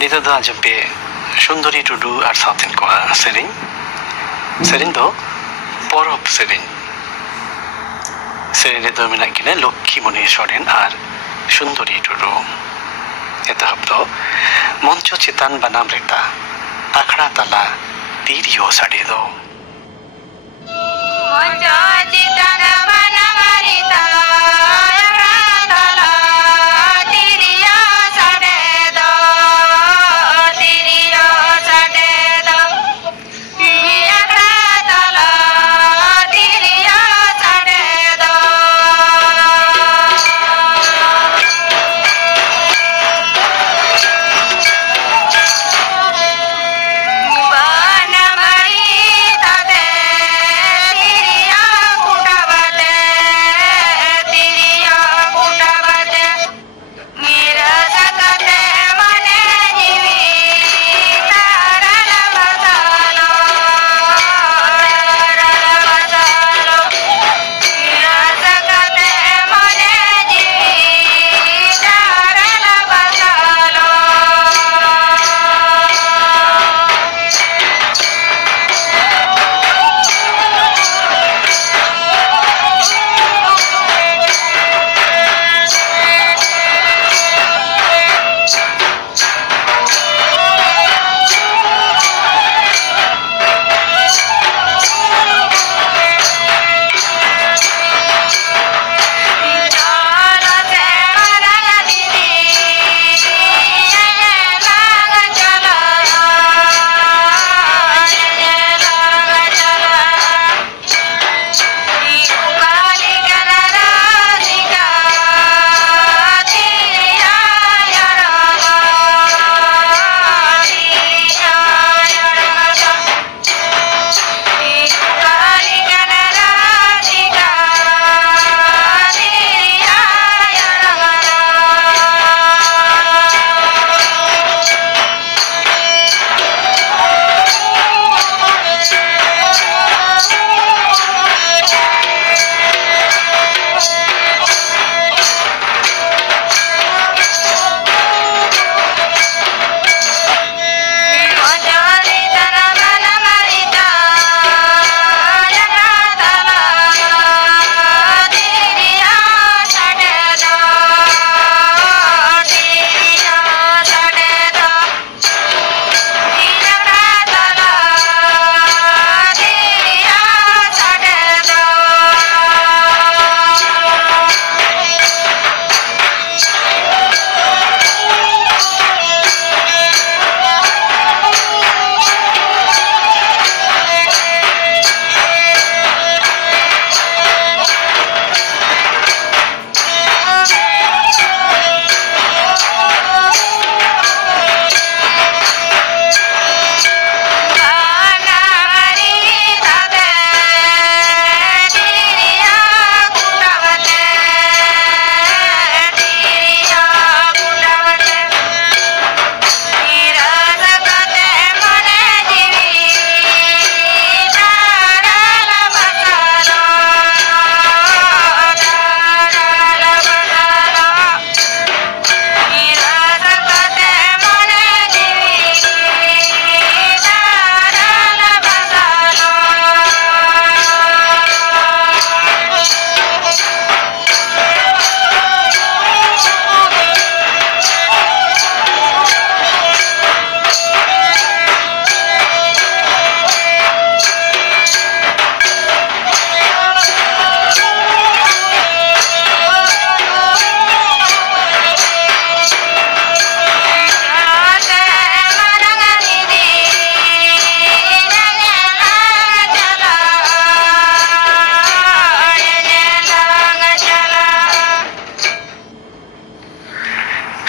नितो दो आजम पे सुंदरी टुडू और साउथन को सेरिंग दो पौरब सेरिंग रे दो मिना किने लक्ष्मीमणि सोरेन और सुंदरी टुडू एतहब दो मंचो चेतान बनाम रेता आखड़ा तला तीरियो साड़े दो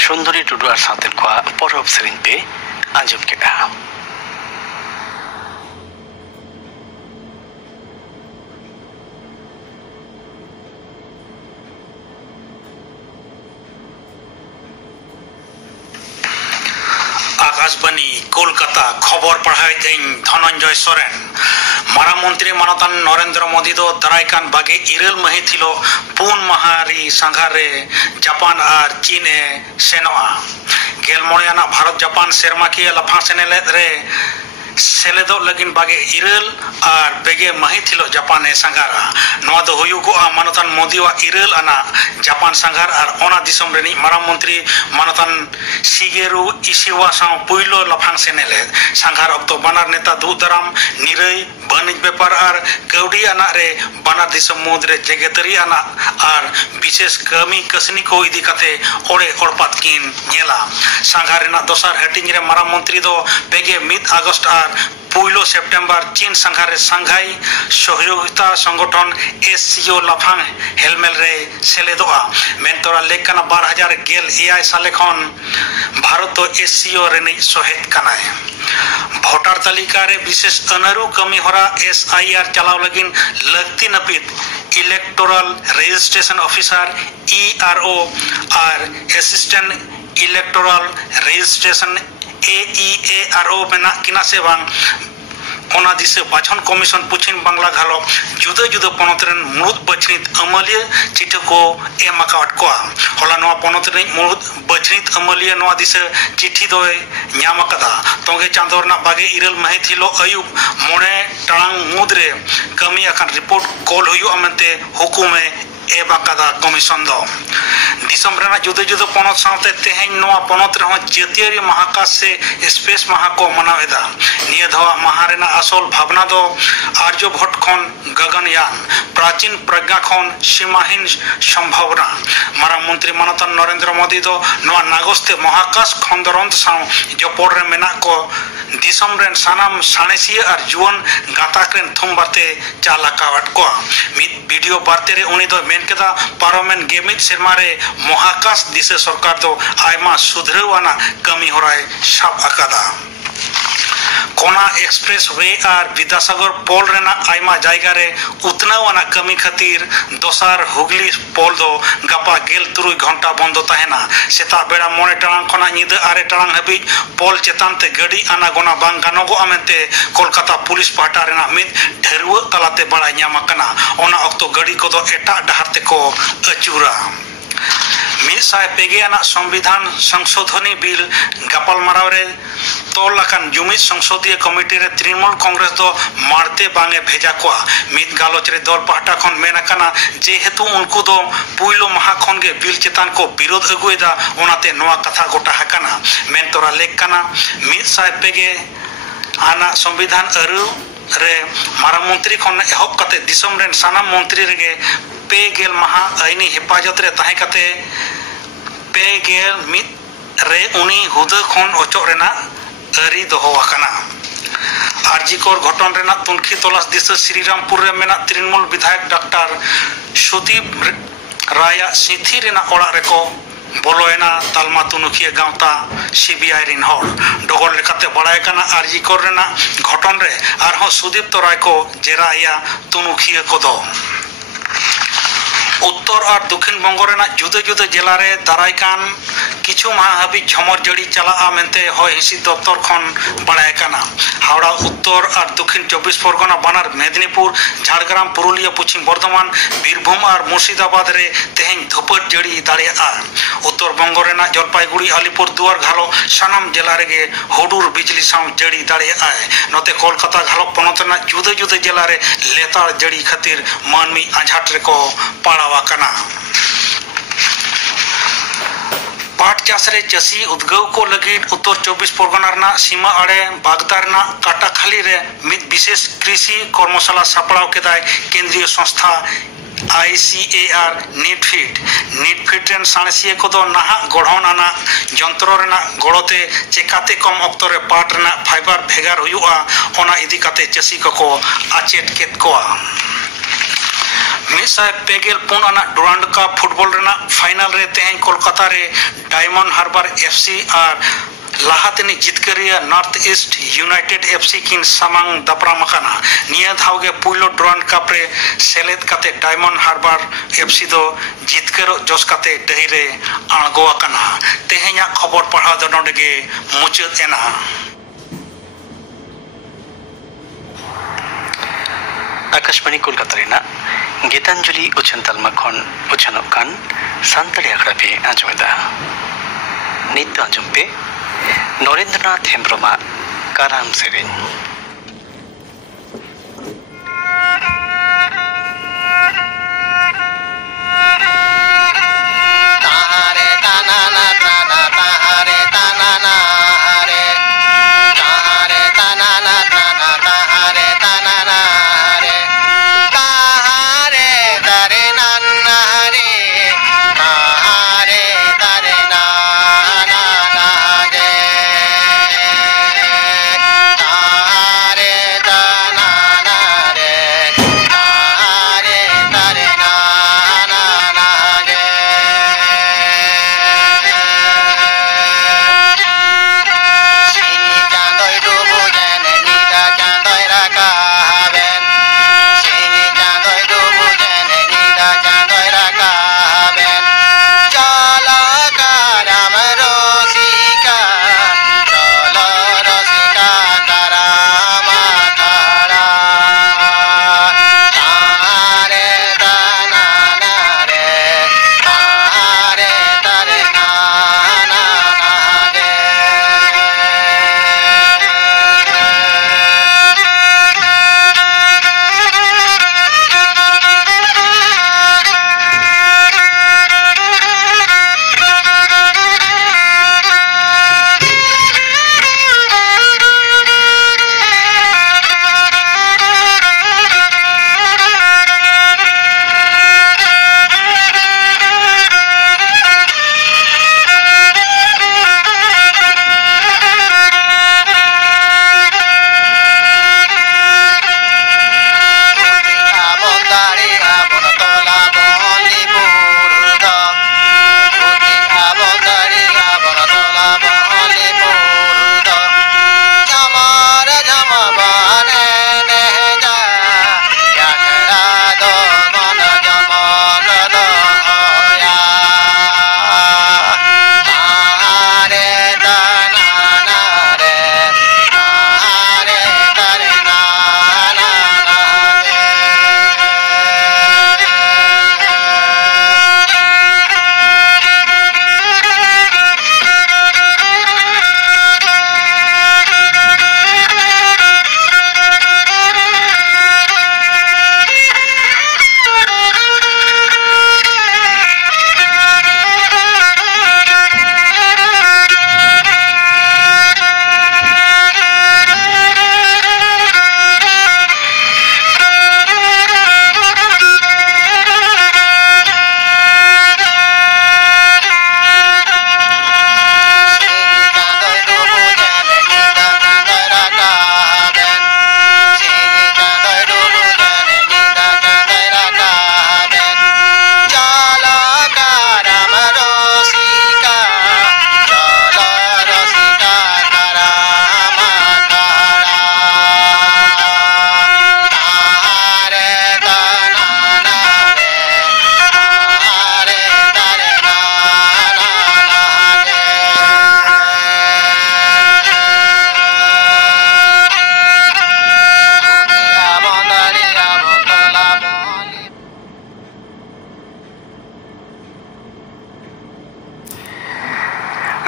सुंदरी टुडू और साउथन को पौरब सेरिंग पे आंजम के आकाशवाणी कोलकाता खबर पढ़ाई धनंजय सोरेन मारा मंत्री मानतान नरेंद्र मोदी दो दारायकान बागे इरेल महिथिलो पुन महारी संघारे जापान और चीने सेनोआ गेलमोड़े आना भारत जापान सेरमाकिया लाफांग सेनेलेद रे सेलेदो लगिन बागे इरल और बेगे महित हिलो जापान ए संगारा नवा दो हुयुगोआ मानतान मोदीवा इरल आना जापान संगार और ओना दिसम रेनी माराम मंत्री मानतान शिगेरु इशिवा साव पुइलो लाफांग सेनेलेद संगार अक्तो बानार नेता दूधराम निरई बनिज व्यापार और कौड़ी आना रे बानार दिसम मुद्रे जेगेतरी आना और विशेष कमी कसनी को इदी कते ओड़े ओड़पात किन नेला संगार रेना दोसार हटिंग रे माराम मंत्री दो बेगे 1 अगस्त और पुइलो सेप्टेम्बर चीन संघारे संघाई सहयोगिता संगठन एससीओ लाफांग हेलमेल रे सेलेदोआ मेनतोरा लेकना 2011 साले खन भारत तो एससीओ रेनी सहेद कनाय भोटार तालिका रे विशेष अनरु कमी होरा एसआईआर चलाव लगिन लगती नपित इलेक्टोरल रजिस्ट्रेशन ऑफिसर ईआरओ और असिस्टेंट इलेक्टोरल रजिस्ट्रेशन AEARO मेना किना से बांग ओना दिसे बाछन कमीशन पुछिन बांग्ला घालो जुदा जुदा पनतरेन मुद बचनित अमलिया चिठ को एमाकाट को होला नवा पनतरेन मुद बचनित अमलिया नवा दिसे चिठी दोय न्यामकदा तोगे चांदोरना बागे इरल महिथिलो अयुब मोने टांग मुद्रे कमी अकन रिपोर्ट कॉल हुयु अमते हुकुमे एबाकादा कमीशन दो दिसम रेना जुदा जुदा पनत साथे तेहेन नवा पनत रह जतियारी महाकाश से स्पेस महा को मनावेदा निय धवा महारेना असल भावना दो आर्यभट्ट खन गगनयान प्राचीन प्रज्ञा खन सीमाहीन संभावना मारा मंत्री मानतन नरेंद्र मोदी दो नवा नागस्ते महाकाश खंदरंत साव जपोर रे मेना को दिसम रेन सानाम साणेसिया और जुवन गाताक रेन थुम बाते चालाकावट को मिद वीडियो बार्ते रे उनी दो मेन केदा पार्लियामेंट गेमित सेरमा रे महाकाश दिसे सरकार दो आयमा सुधरवाना कमी होराय साब अकादा कोना एक्सप्रेस वे और विद्यासागर पोल रेना आयमा जायगा रे उतनावाना कमी खातिर दोसार हुगली पोल दो गपा गेल 3 घंटा बंदो तहना सेता बेड़ा 9 टांग खना निद 8 टांग हबी पोल चेतान ते गड़ी आना गोना बांग गानोगो अमेते कोलकाता पुलिस पाटा रेना मिद ढेरुव तलाते बड़ा न्यामकना ओना अक्तो गड़ी को दो एटा डहार ते को अचूरा मिसाय पेगेना संविधान संशोधनी बिल गपाल मारावरे तोलाकान जुमित संसदीय कमिटी रे तृणमूल कांग्रेस दो मारते बांगे भेजा को मित गालोच रे दल पाटा खन मेनाकाना जेहेतु उनको दो पुइलो महा खन गे बिल चेतान को विरोध अगुएदा ओनाते नवा कथा गोटा हकाना मेन तोरा लेख काना मिसाय पेगे आना संविधान अरु रे मारा मंत्री खन एहब कते दिसम रेन साना मंत्री रेगे पे गेल महा आईनी हिफाजत रे ताहे कते पे गेल मित रे उनी हुदा खन ओचो रेना अरी दोहो आकना आरजीकोर घटन रेना तुनखी तलाश दिस श्रीरामपुर रे मेना तृणमूल विधायक डॉक्टर सुदीप राया सिथी रेना ओड़ा रेको बोलोएना तालमा तुनुखिया गांवता सीबीआई रिन हर डगर लेकाते बड़ाय काना आरजीकोर रेना घटन रे आरहो सुदीप तराय को जेराया तुनुखिया को दो उत्तर और दक्षिण बंग रेना जुदा जुदा जिला रे दारायकान किछु माह हाबी झमर जड़ी चला मेनते होय हिसी दफ्तर खन बड़ाय काना हावड़ा उत्तर और दक्षिण 24 परगना बानार मेदिनीपुर झाड़ग्राम पुरुलिया पश्चिम बर्धमान बीरभूम और मुर्शिदाबाद रे तेहेन धुपट जड़ी दाड़िया उत्तर बंग रेना जलपाईगुड़ी अलीपुर दुआर घालो सानाम जिला रे हुडुर बिजली साव जड़ी दाड़िया नते कोलकाता घालो पनत रेना जुदा जुदा जिला रे लेतार जड़ी खातिर मानमी आझाट रे को पाड़ावा काना पाट चाष रे चासी उद्गव को लगी उत्तर 24 परगना सीमा आड़े बागदार काटाखाली रे मिद विशेष कृषि कर्मशाला सापड़ाव केदाय केंद्रीय संस्था ICAR नीटफिट रेन साणसिया को दो नाहा गढ़न आना जंत्र रेना गड़ोते चेकाते कम अक्तो रे पाट रेना फाइबर भेगार हुयुआ ओना इदी काते चासी को आचेट केत कोआ मिसाय पेगेल पुन आना डुरांड का फुटबॉल रेना फाइनल रे तेहेन कोलकाता रे डायमंड हार्बर FC और लाहातेनी जितकरिया नॉर्थ ईस्ट यूनाइटेड FC किन सामांग दपरा मकाना निया धावगे पुइलो डुरांड कप रे सेलेद काते डायमंड हार्बर FC दो जितकर जोस काते डही रे आणगो आकना तेहेन्या खबर पढ़ा दो नोडेगे मुचाद एना आकाशवाणी कोलकाता रेना गीतांजलि उछन तलमा खन उछनोकान सांतड़ी आखड़ा पे आजमेदा नित आंजम पे नरेंद्रनाथ हेम्ब्रम काराम सेरें।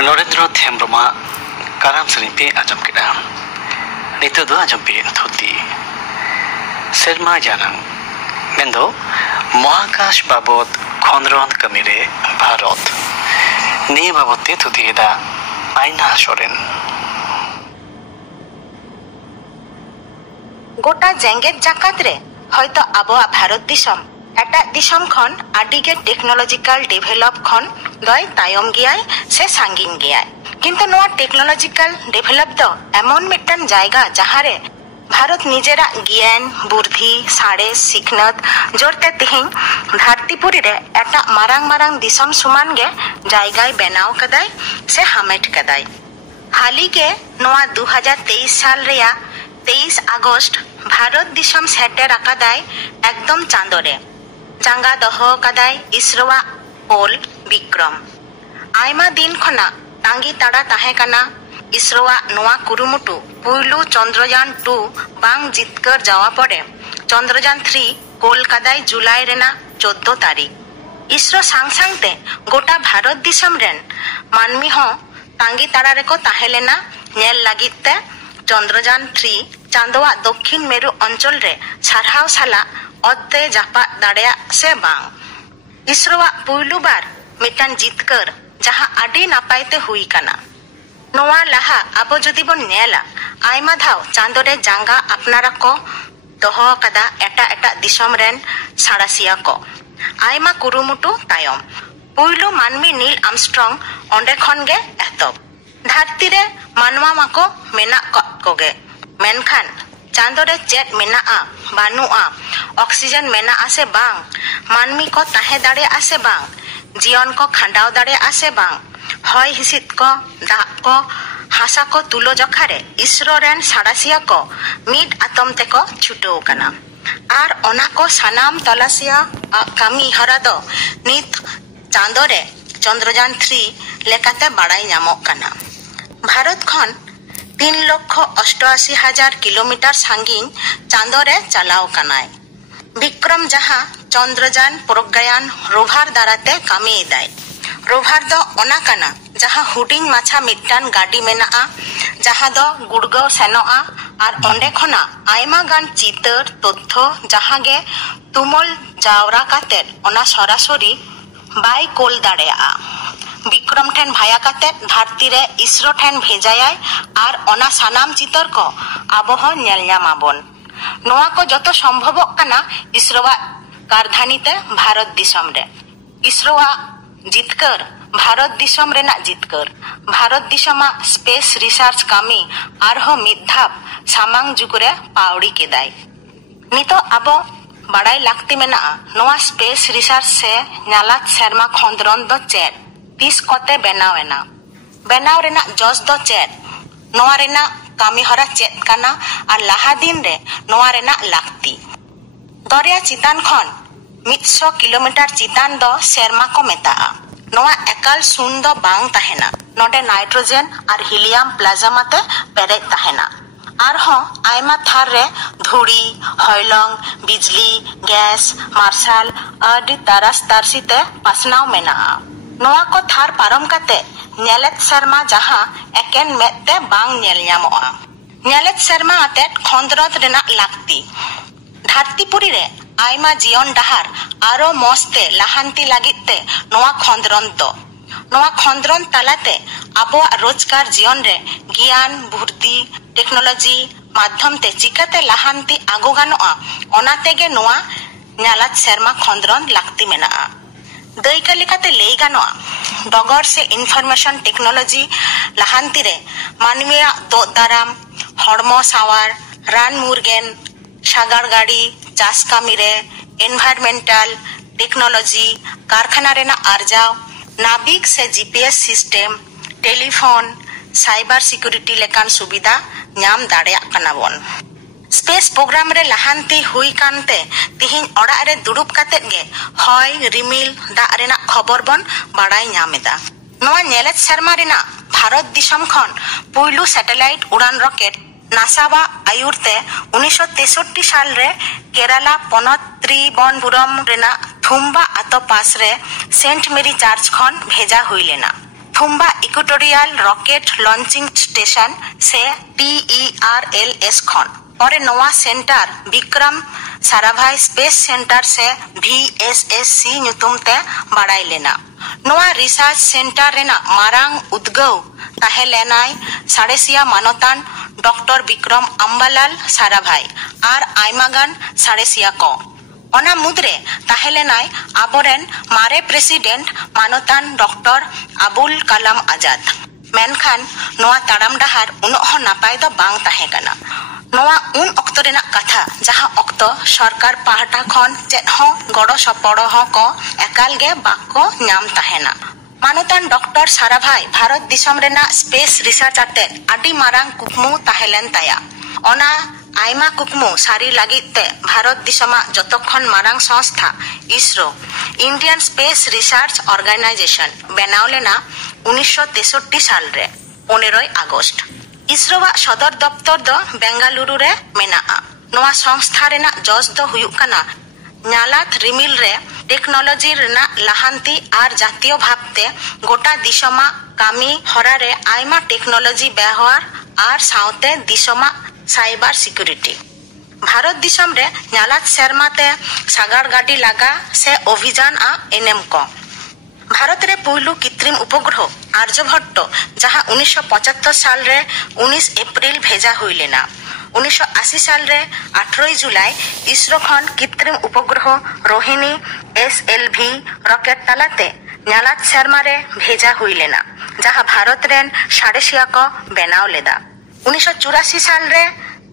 नरेंद्रनाथ हेम्ब्रम काराम सेरें पे आंजम केदा। नितो दो आंजम पे थुती सेरमा जानang मेंदो महाकाश बाबद खंद्रन कमिरे भारत ने बाबते थुतीदा आयना सोरेन। गोटा जेंगेट जाकात रे हयतो आबोआ भारत दिसम एटा दिसम खन आडिगे टेक्नोलॉजिकल डेभेलप खन दय तायम गियाय से सांगिन गियाय किंतु नोआ टेक्नोलॉजिकल डेभेलप दो एमन मिटन जायगा जहारे भारत निजेरा ज्ञान बुद्धि साड़े सिखनत जोरते तिहिं धरतीपुरी रे एटा मारांग मारांग दिसम सुमान गे जायगाय बेनाव कदाय से हामेट कदाय। हाली के नोआ 2023 साल रेया 23 अगस्त भारत दिसम सेटेर आकादाय एकदम चांदो रे जांगा दोहो कदाय इसरोआ पोल विक्रम। आयमा दिन खना तांगी ताड़ा ताहे कना इसरोआ नोआ कुरुमुटु पुइलु चंद्रयान 2 बांग जितकर जावा पड़े चंद्रयान 3 कोलकाता जुलाई रेना 14 तारीख। इसरो सांग सांगते गोटा भारत दिसम रेन मानमी हो तांगी ताड़ा रेको ताहेलेना नेल लागित ते चंद्रयान 3 चांदोआ दक्षिण मेरु अंचल रे सारहाव साला अद्दे जापा दाड़ेया से बांग इसरोआ पुइलु बार मिटान जितकर जहां आडी नापायते हुई काना नोआ लाहा आबो जदि बन नेला आयमा धाव चांदो रे जांगा अपनारा को दोहो कदा एटा एटा दिसम रेन साड़ासिया को आयमा कुरुमुटु तायम पुइलु मानमी नील आर्मस्ट्रंग ओंडे खन गे एतब धरती रे मानवा माको मेना कोगे मेनखान चांदो रे चेट मेना बानुआ ऑक्सीजन मेना आसे बांग मानमी को ताहे दाड़े आसे बांग जीवन को खंडाव दाड़े आसे बांग हय हिसित को दा को हासा को तुलो जखारे इसरो रेन साड़ासिया को मिड आतम ते को छुटो कना आर ओना को सानाम तलासिया कामी हरा दो नित चांदो रे चंद्रयान 3 लेकाते बाड़ाई नामो कना भारत खन 3,88,000 किलोमीटर सांगिन चांदो रे चलाव कनाय विक्रम जहां चंद्रयान प्रज्ञान रोभार दाराते कामी दाय रोभार दो ओना कना जहां हुडिंग माछा मिट्टान गाड़ी मेना जहां दो गुड़गांव सेनोआ और ओंडे खना आयमा गान चितर तथ्य जहां गे तुमल जावरा काते ओना सरासरी बाय कोल दाड़ेया विक्रम ठेन भाया काते धरती रे इसरो ठेन भेजायाय और ओना सानाम चितर को आबो हो नेल ᱧᱟᱢᱟᱵᱚᱱ नोआ को जतो संभवक कना इसरोआ कारधानी ते भारत दिसम रे इसरोआ जितकर भारत दिसम रेना जितकर भारत दिसमा स्पेस रिसर्च कामी आरहो मिधाप सामांग जुगरे पावड़ी केदाय नितो आबो बाड़ाई लाक्ति मेना नोआ स्पेस रिसर्च से नालात शर्मा खंद्रन दो चेट तीस कोते बेनावेना बेनाव रेना जस दो चेट नोआ रेना कामी हरा चेट काना और लाहा दिन रे नोआ रेना लाक्ति दरिया चितान खन 100 किलोमीटर चितान दो शर्मा को मेता नोआ एकाल सुन दो बांग ताहेना नोडे नाइट्रोजन और हिलियम प्लाज्मा ते पेरे ताहेना आरहो आयमा थार रे धुड़ी हयलंग बिजली गैस मार्शल आदि तारास तारसी ते पासनाव मेना नोआ को थार पारम काते नेलेत शर्मा जहां एकेन मेते बांग नेल ᱧᱟᱢᱚᱜᱼᱟ नेलेत शर्मा आते खंद्रत रेना लाक्ति धरतीपुरी रे आयमा जीवन डहार आरो मस्ते लाहांती लागिते नोआ खंद्रन दो नोआ खंद्रन तालाते आबो रोजगार जीवन रे ज्ञान बुद्धि टेक्नोलॉजी माध्यम ते चिकाते लाहांती आगो गानोआ ओनाते गे नोआ ᱧᱟᱞᱟत शर्मा खंद्रन लाक्ति मेना दैका लेकाते लेई गानोआ डगर से इनफॉरमेशन टेक्नोलॉजी लाहांती रे मानवीया दो दाराम हड़मो सावार रान मुरगेन सागार गाड़ी चास कामी रे एनवायरमेंटल टेक्नोलॉजी कारखाना रेना आरजाव नाबिक से GPS system telephone cyber security लेकान सुविधा ᱧᱟᱢ दाड़ेया कना बोन स्पेस प्रोग्राम रे लाहांती हुई कानते तिहिन ओड़ा रे दुड़ुब कातेत गे हय रिमिल दा रेना खबर बन बाड़ाई ᱧᱟᱢᱮᱫᱟ नोआ नेलेत शर्मा रेना भारत दिसम खन पुइलु सैटेलाइट उड़ान रॉकेट नासावा आयुरते 1963 साल रे केरला पनत त्रिबनपुरम रेना थुम्बा आतो पास रे सेंट मेरी चर्च खन भेजा हुई लेना Thumba equatorial rocket launching station से TERLS खन और नोआ centre Vikram Sarabhai space centre से VSSC ᱧᱩᱛᱩᱢ ते बाड़ाई लेना नोआ रिसर्च सेंटर रेना मारांग उद्गव ताहे लेनाय साड़ेसिया मानतान डॉक्टर विक्रम अम्बालाल साराभाई और आयमागान साड़ेसिया को ओना मुद्रे ताहे लेनाय आबोरेन मारे प्रेसिडेंट मानतान डॉक्टर अबुल कलाम आजाद मेनखान नोआ ताड़ाम डहार उनोह नापाय दो बांग ताहे कना नोआ उन अक्तो रेना कथा जहां अक्तो सरकार पाहटा खन चेत हो गड़ो सपड़ो हो को एकाल गे बाको ᱧᱟᱢ ताहेना मानतान डॉक्टर साराभाई भारत दिसम रेना स्पेस रिसर्च आते आडी मारांग कुकमु ताहेलेन ताया ओना आयमा कुकमु सारी लागिते भारत दिसमा जतखन मारांग संस्था ISRO Indian space research organisation बनाव लेना 1963 साल रे 15 अगस्त इसरोवा सदर दफ्तर दो बेंगालुरु रे मेना नोआ संस्था रेना जस दो हुयुक कना ᱧᱟᱞᱟᱛ रिमिल रे टेक्नोलॉजी रेना लाहांती आर जातीय भावते गोटा दिशमा कामी हरा रे आयमा टेक्नोलॉजी व्यवहार आर साउते दिशमा साइबर सिक्योरिटी भारत दिसम रे ᱧᱟᱞᱟᱫ ᱥᱮᱨᱢᱟᱛᱮ ᱥᱟᱜᱟᱲ ᱜᱟᱹᱰᱤ ᱞᱟᱜᱟ ᱥᱮ ᱚᱵᱷᱤᱡᱟᱱ ᱟ ᱮᱱᱮᱢ ᱠᱚ भारत रे पुइलु कृत्रिम उपग्रह आर्यभट्ट जहां 1975 साल रे 19 अप्रैल भेजा हुई लेना 1980 साल रे 18 जुलाई इसरो खन कृत्रिम उपग्रह रोहिणी SLV रॉकेट तालाते ᱧᱟᱞᱟᱫ सेरमा रे भेजा हुई लेना जहां भारत रेन साड़ेसिया को बनाव लेदा 1984 साल रे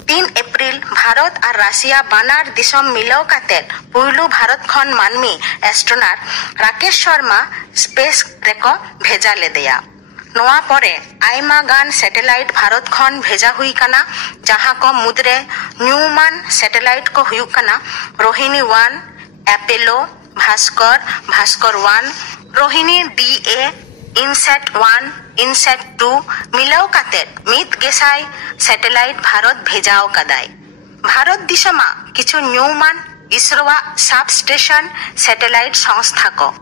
3 अप्रैल भारत और राशिया बानार दिसम मिलाव काते पुइलु भारत खन मानमी एस्ट्रोनॉट राकेश शर्मा स्पेस रेको भेजा ले दिया नोआ परे आयमा गान सैटेलाइट भारत खन भेजा हुई कना जहां को मुद्रे न्यूमान सैटेलाइट को हुई कना रोहिणी 1 एपोलो भास्कर 1 रोहिणी DA इनसेट 1 इनसेट 2 मिलाव काते मित गेसाई सैटेलाइट भारत भेजाओ कदाई भारत दिशमा किछु न्यूमान इसरोवा सब स्टेशन सैटेलाइट संस्था को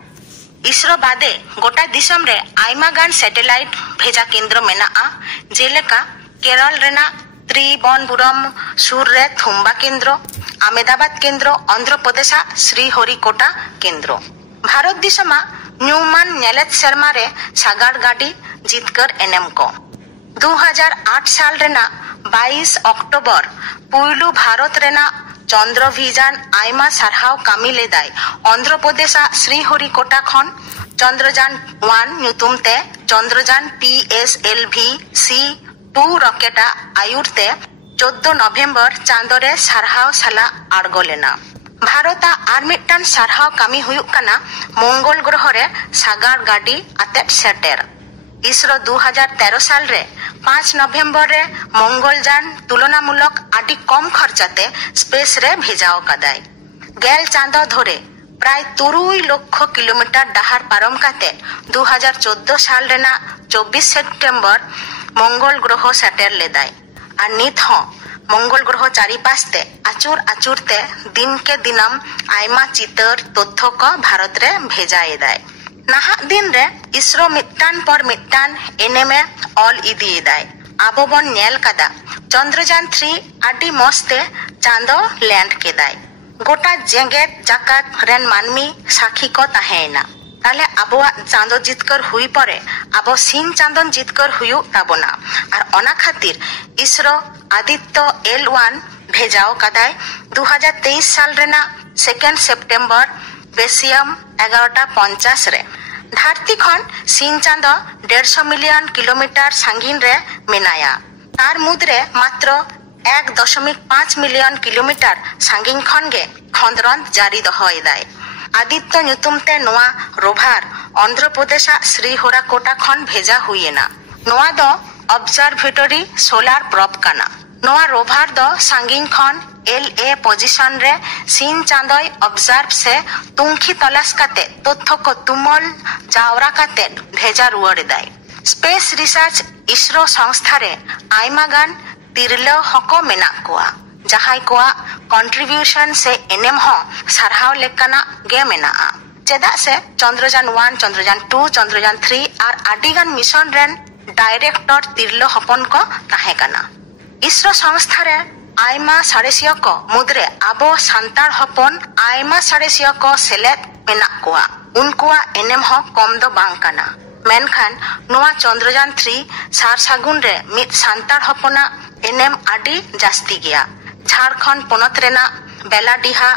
इसरो बादे गोटा दिसम रे आयमा गान सैटेलाइट भेजा केंद्र मेना जेलेका केरल रेना त्रिबनपुरम सुर रे थुम्बा केंद्र अहमदाबाद केंद्र आंध्र प्रदेश श्रीहरिकोटा केंद्र भारत दिशमा न्यूमान ᱧᱮᱞᱮᱫ ᱥᱮᱨᱢᱟ ᱨᱮ ᱥᱟᱜᱟᱲ ᱜᱟᱹᱰᱤ जितकर एनएम को 2008 साल रेना 22 अक्टोबर पुइलु भारत रेना चंद्रभियान आयमा सरहाव कामी लेदाय आंध्र प्रदेश श्रीहरिकोटा खन चंद्रयान 1 ᱧᱩᱛᱩᱢ ᱛᱮ चंद्रयान PSLV C2 रॉकेट आयुरते 14 नवेम्बर चांदोरे सरहाव साला आड़गो लेना भारत आर मिट्टान सरहाव कामी हुयुक कना मंगल ग्रह रे सागार गाड़ी आते सेटेर इसरो 2013 साल रे 5 नवेम्बर रे मंगलयान तुलनामूलक आदि कम खर्चाते स्पेस रे भेजाओ कदाय गेल चांदो धरे प्राय 3 लाख किलोमीटर डाहार पारम काते 2014 साल रेना 24 सेप्टेम्बर मंगल ग्रह सेटेर लेदाय और नित हो मंगल ग्रह चारिपाशते आचुरते दिन के दिनम आयमा चितर तथ्य को भारत रे भेजाएदाय नाहा दिन रे इसरो मिट्टान पर मिट्टान एनेमे ऑल इदीदाय आबो बन नेल कदा चंद्रयान 3 आदि मस्ते चांदो लैंड केदाय गोटा जेगेत जाकात रेन मानमी साखी को ताहेना ताले आबो चांदो जितकर हुई परे आबो सिन चांदन जितकर हुयु ताबोना और ओना खातिर इसरो आदित्य L1 भेजाओ कदाय 2023 साल रेना 2 सेप्टेम्बर बेसियम 11:50 रे धरती खन सिन चांदो 150 मिलियन किलोमीटर सांगीन रे मेनाया तार मुद्रे मात्र 1.5 मिलियन किलोमीटर सांगीन खन गे खंदरन जारी दहोयदाय आदित्य ᱧᱩᱛᱩᱢ ᱛᱮ नोआ रोभार आंध्र प्रदेश श्रीहरिकोटा खन भेजा हुईना नोआ दो ऑब्जर्वेटरी सोलार प्रोब कना नोआ रोभार दो सांगीन खन LA पोजीशन रे सीन चांदोय ऑब्जर्व से तुंखी तलाश काते तथ्य को तुमल जावरा काते भेजा रुआड़ दाय स्पेस रिसर्च इसरो संस्था रे आयमा गान तिरलो हको मेना कोआ जहाय कोआ कंट्रीब्यूशन से एनएम हो सरहाव लेकना गे मेना चेदा से चंद्रयान 1 चंद्रयान 2 चंद्रयान 3 और आडिगान मिशन रेन डायरेक्टर तिरलो हपन को ताहे कना इसरो संस्था रे आयमा साड़ेसिया को मुद्रे आबो सांतार हपन आयमा साड़ेसिया को सेलेद मेना कोआ उनकुआ एनएम हो कम दो बांग कना मेनखान नोआ चंद्रयान 3 सार सागुन रे मित सांतार हपना एनएम आदि जास्ती गया झारखंड पोनत रेना बेलाडीहा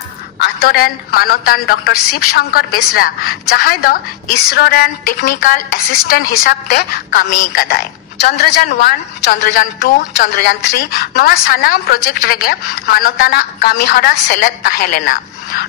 आतोरेन मानोतान डॉक्टर शिव शंकर बेसरा जहां दो इसरो रेन टेक्निकल असिस्टेंट हिसाब ते कामी कदाय चंद्रयान 1 चंद्रयान 2 चंद्रयान 3 नोआ सानाम प्रोजेक्ट रेगे मानोताना कामी हरा सेलेद ताहेलेना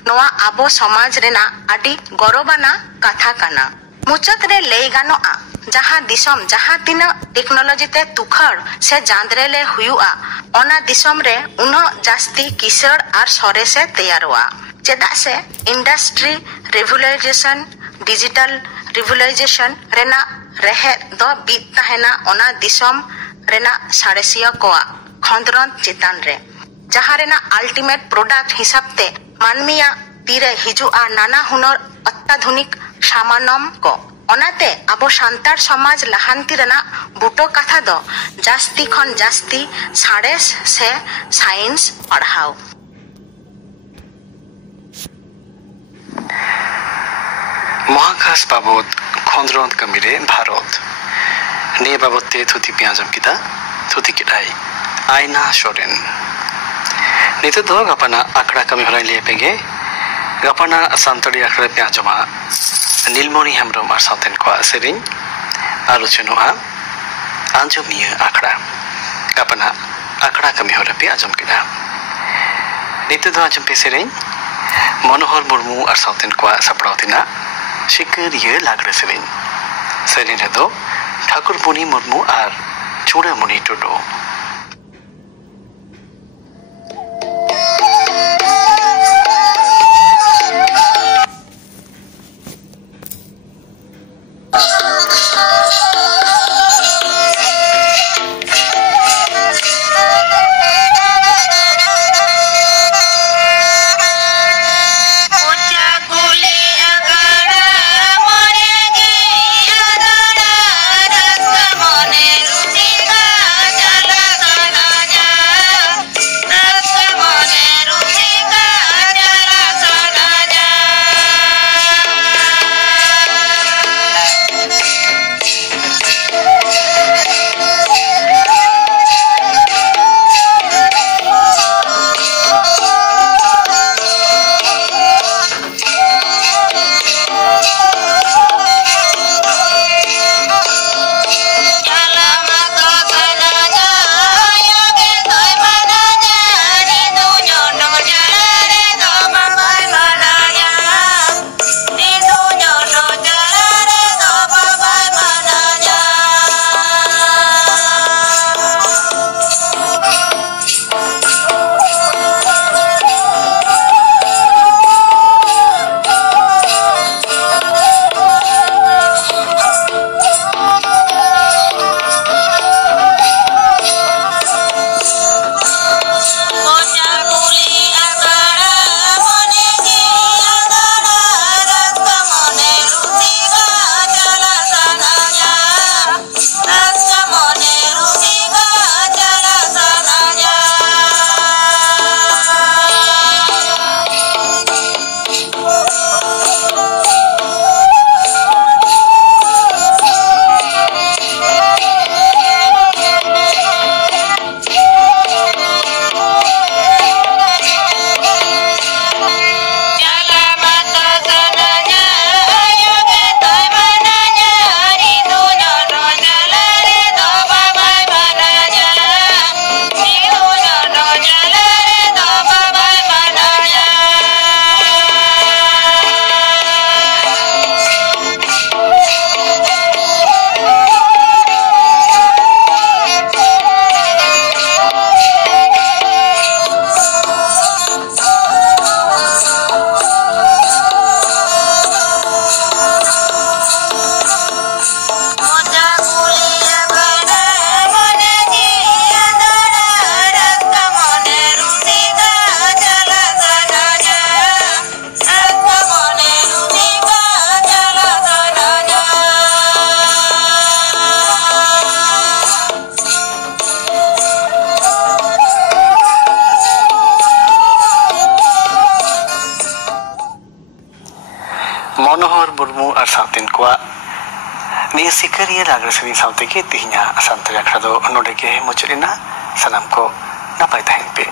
नोआ आबो समाज रेना आदि गौरवाना कथा कना मुचत रे लई गानोआ जहां दिसम जहां तीना टेक्नोलॉजी ते तुखड़ से जांदरे ले हुयुआ ओना दिसम रे उनो जास्ती किसड़ और सरे से तैयारवा चेदा से इंडस्ट्री रिवोल्यूशन डिजिटल रिवोल्यूशन रेना रहे दो बीत ताहेना ओना दिसम रेना साड़ेसिया कोआ खंदरन चितान रे जहां रेना अल्टीमेट प्रोडक्ट हिसाब ते मानमिया तीरे हिजुआ नाना हुनर अत्याधुनिक सामानम को ओनाते आबो सांतार समाज लाहांती रना बुटो कथा दो जास्ती खन जास्ती साड़ेस से साइंस पढ़ाओ। महाकाश बाबद खंद्रंत कमिरे भारत ने बाबते थुति पियाजम किदा थुति किडाई आयना सोरेन नित दो गपना आखड़ा कमी हराई लिए पेगे गपना सांतड़ी आखड़ा पियाजमा नीलमणि हेम्ब्रम और साउथेन को सेरिंग आलोचना आंजमिया आखड़ा गपना आखड़ा कमी हरा पियाजम किदा नित दो आंजम पे सेरिंग मनोहर मुर्मू और साउथेन को सपड़ावतिना शिकरिया लागड़े सेरिंग सेरिंग रेदो ठाकुर मुनि मुर्मू और चूड़ामुनि टुडू मनोहर मुर्मू और साउथेन को नि सिकरिया लागड़े सेरिंग साउथे के तिहिना सांतरी आखड़ा दो नोडे के मुचरिना सलाम को नपाय तहन पे।